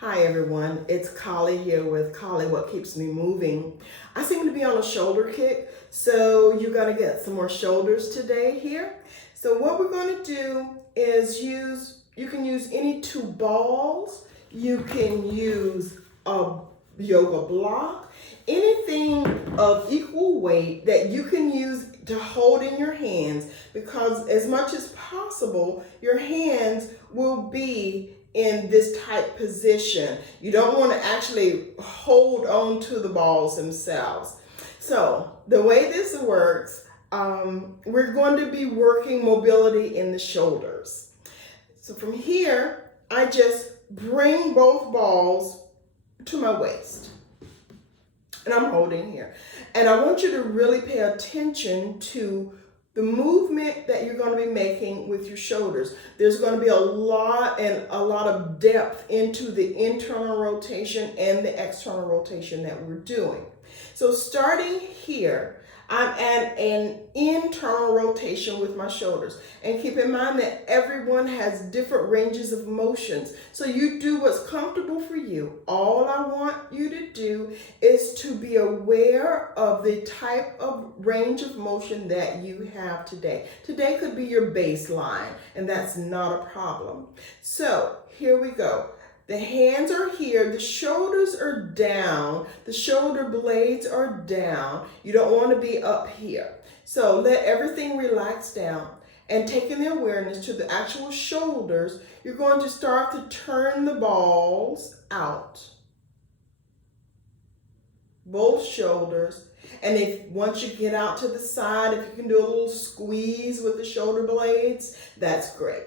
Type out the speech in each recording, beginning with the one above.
Hi everyone, it's Collie here with Collie What Keeps Me Moving. I seem to be on a shoulder kick, so you're going to get some more shoulders today here. So what we're going to do is you can use any two balls, you can use a yoga block, anything of equal weight that you can use to hold in your hands, because as much as possible, your hands will be in this tight position. You don't want to actually hold on to the balls themselves. So the way this works, we're going to be working mobility in the shoulders. So from here, I just bring both balls to my waist. And I'm holding here. And I want you to really pay attention to the movement that you're going to be making with your shoulders. There's going to be a lot of depth into the internal rotation and the external rotation that we're doing. So starting here, I'm at an internal rotation with my shoulders. And keep in mind that everyone has different ranges of motions. So you do what's comfortable for you. All I want you to do is to be aware of the type of range of motion that you have today. Today could be your baseline, and that's not a problem. So here we go. The hands are here, the shoulders are down, the shoulder blades are down. You don't want to be up here. So let everything relax down, and taking the awareness to the actual shoulders, you're going to start to turn the balls out. Both shoulders. And if once you get out to the side, if you can do a little squeeze with the shoulder blades, that's great.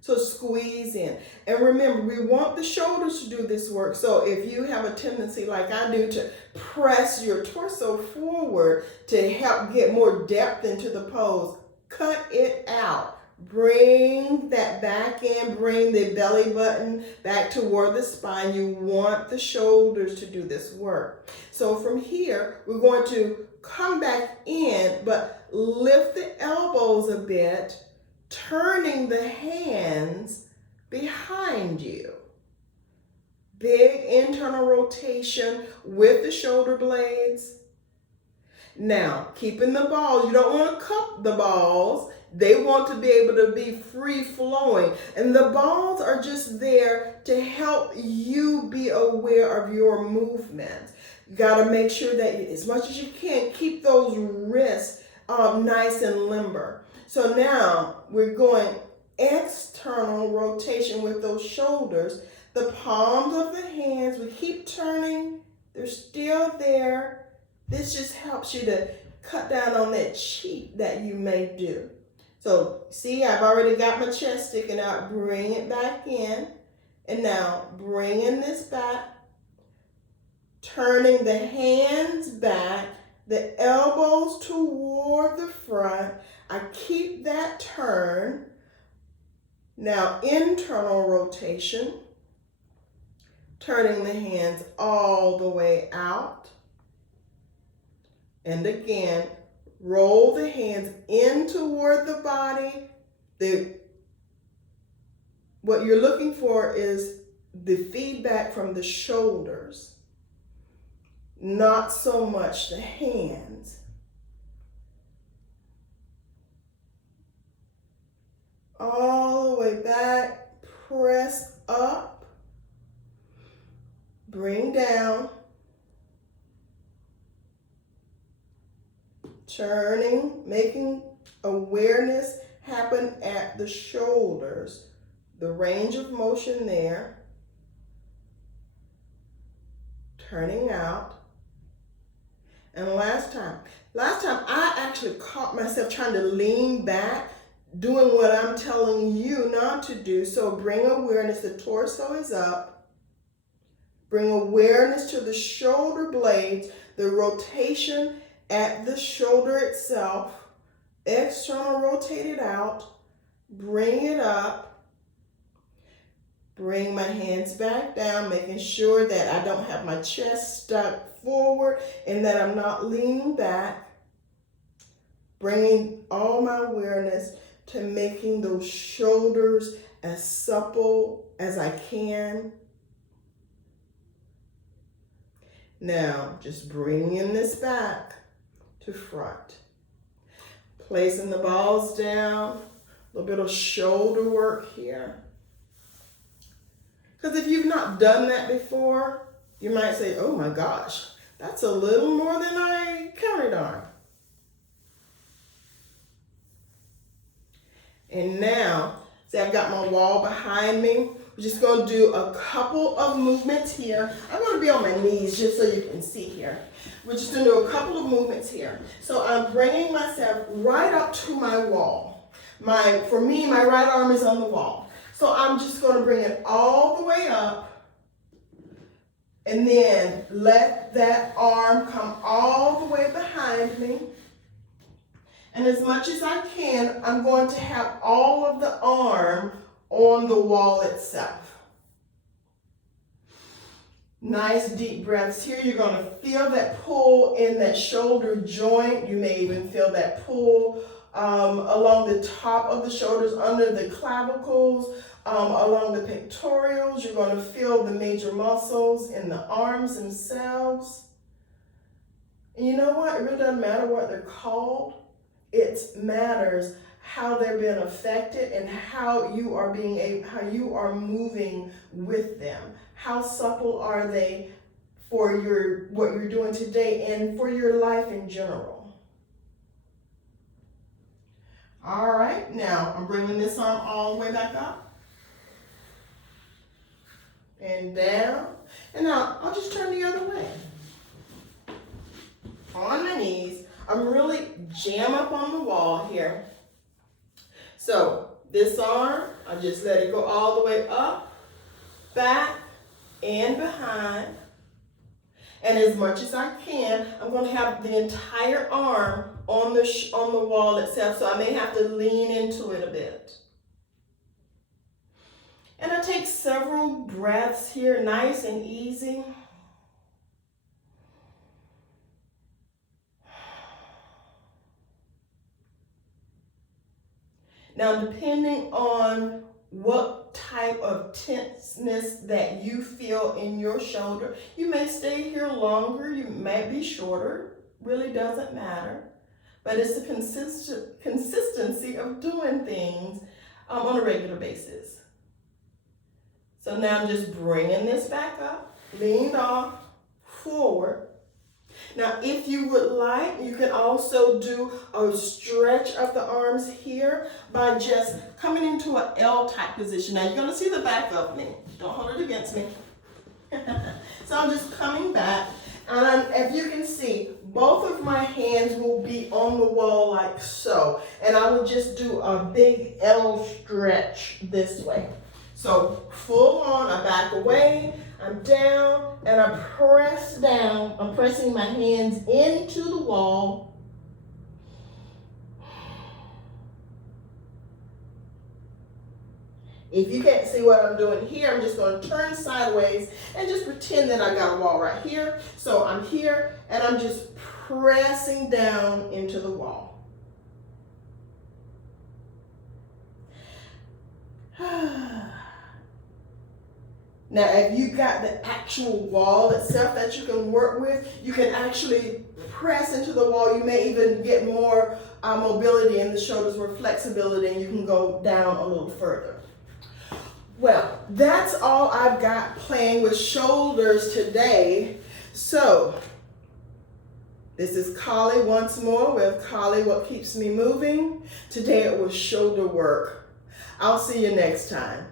So squeeze in. And remember, we want the shoulders to do this work. So if you have a tendency like I do to press your torso forward to help get more depth into the pose, cut it out. Bring that back in, bring the belly button back toward the spine. You want the shoulders to do this work. So from here, we're going to come back in, but lift the elbows a bit, turning the hands behind you. Big internal rotation with the shoulder blades. Now, keeping the balls, you don't want to cup the balls. They want to be able to be free flowing. And the balls are just there to help you be aware of your movements. You got to make sure that as much as you can, keep those wrists nice and limber. So now we're going external rotation with those shoulders. The palms of the hands, we keep turning. They're still there. This just helps you to cut down on that cheat that you may do. So see, I've already got my chest sticking out. Bring it back in. And now bringing this back. Turning the hands back. The elbows toward the front. I keep that turn. Now internal rotation. Turning the hands all the way out. And again, roll the hands in toward the body. What you're looking for is the feedback from the shoulders, not so much the hands. All the way back, press up, bring down, turning, making awareness happen at the shoulders, the range of motion there, turning out. And last time I actually caught myself trying to lean back, doing what I'm telling you not to do. So bring awareness, the torso is up. Bring awareness to the shoulder blades, the rotation at the shoulder itself. External, rotate it out. Bring it up. Bring my hands back down, making sure that I don't have my chest stuck forward and that I'm not leaning back. Bringing all my awareness to making those shoulders as supple as I can. Now, just bringing this back to front. Placing the balls down, a little bit of shoulder work here. Because if you've not done that before, you might say, oh my gosh, that's a little more than I counted on. And now, see, I've got my wall behind me. We're just going to do a couple of movements here. I'm going to be on my knees just so you can see here. We're just going to do a couple of movements here. So I'm bringing myself right up to my wall. For me, my right arm is on the wall. So I'm just going to bring it all the way up and then let that arm come all the way behind me. And as much as I can, I'm going to have all of the arm on the wall itself. Nice deep breaths here. You're going to feel that pull in that shoulder joint. You may even feel that pull along the top of the shoulders, under the clavicles, along the pectorals. You're going to feel the major muscles in the arms themselves. And you know what? It really doesn't matter what they're called. It matters how they're being affected and how you are moving with them. How supple are they for what you're doing today and for your life in general. All right, now I'm bringing this arm all the way back up and down. And now I'll just turn the other way. On my knees. I'm really jam up on the wall here. So this arm, I just let it go all the way up, back, and behind. And as much as I can, I'm going to have the entire arm on the wall itself, so I may have to lean into it a bit. And I take several breaths here, nice and easy. Now, depending on what type of tenseness that you feel in your shoulder, you may stay here longer, you might be shorter, really doesn't matter. But it's the consistency of doing things on a regular basis. So now I'm just bringing this back up, leaned off, forward. Now, if you would like, you can also do a stretch of the arms here by just coming into an L-type position. Now, you're going to see the back of me. Don't hold it against me. So I'm just coming back. And as you can see, both of my hands will be on the wall like so. And I will just do a big L stretch this way. So full on, I back away. I'm down and I press down. I'm pressing my hands into the wall. If you can't see what I'm doing here, I'm just going to turn sideways and just pretend that I got a wall right here. So I'm here and I'm just pressing down into the wall. Now, if you got the actual wall itself that you can work with, you can actually press into the wall. You may even get more mobility in the shoulders, more flexibility, and you can go down a little further. Well, that's all I've got playing with shoulders today. So, this is Collie once more with Collie, What Keeps Me Moving. Today it was shoulder work. I'll see you next time.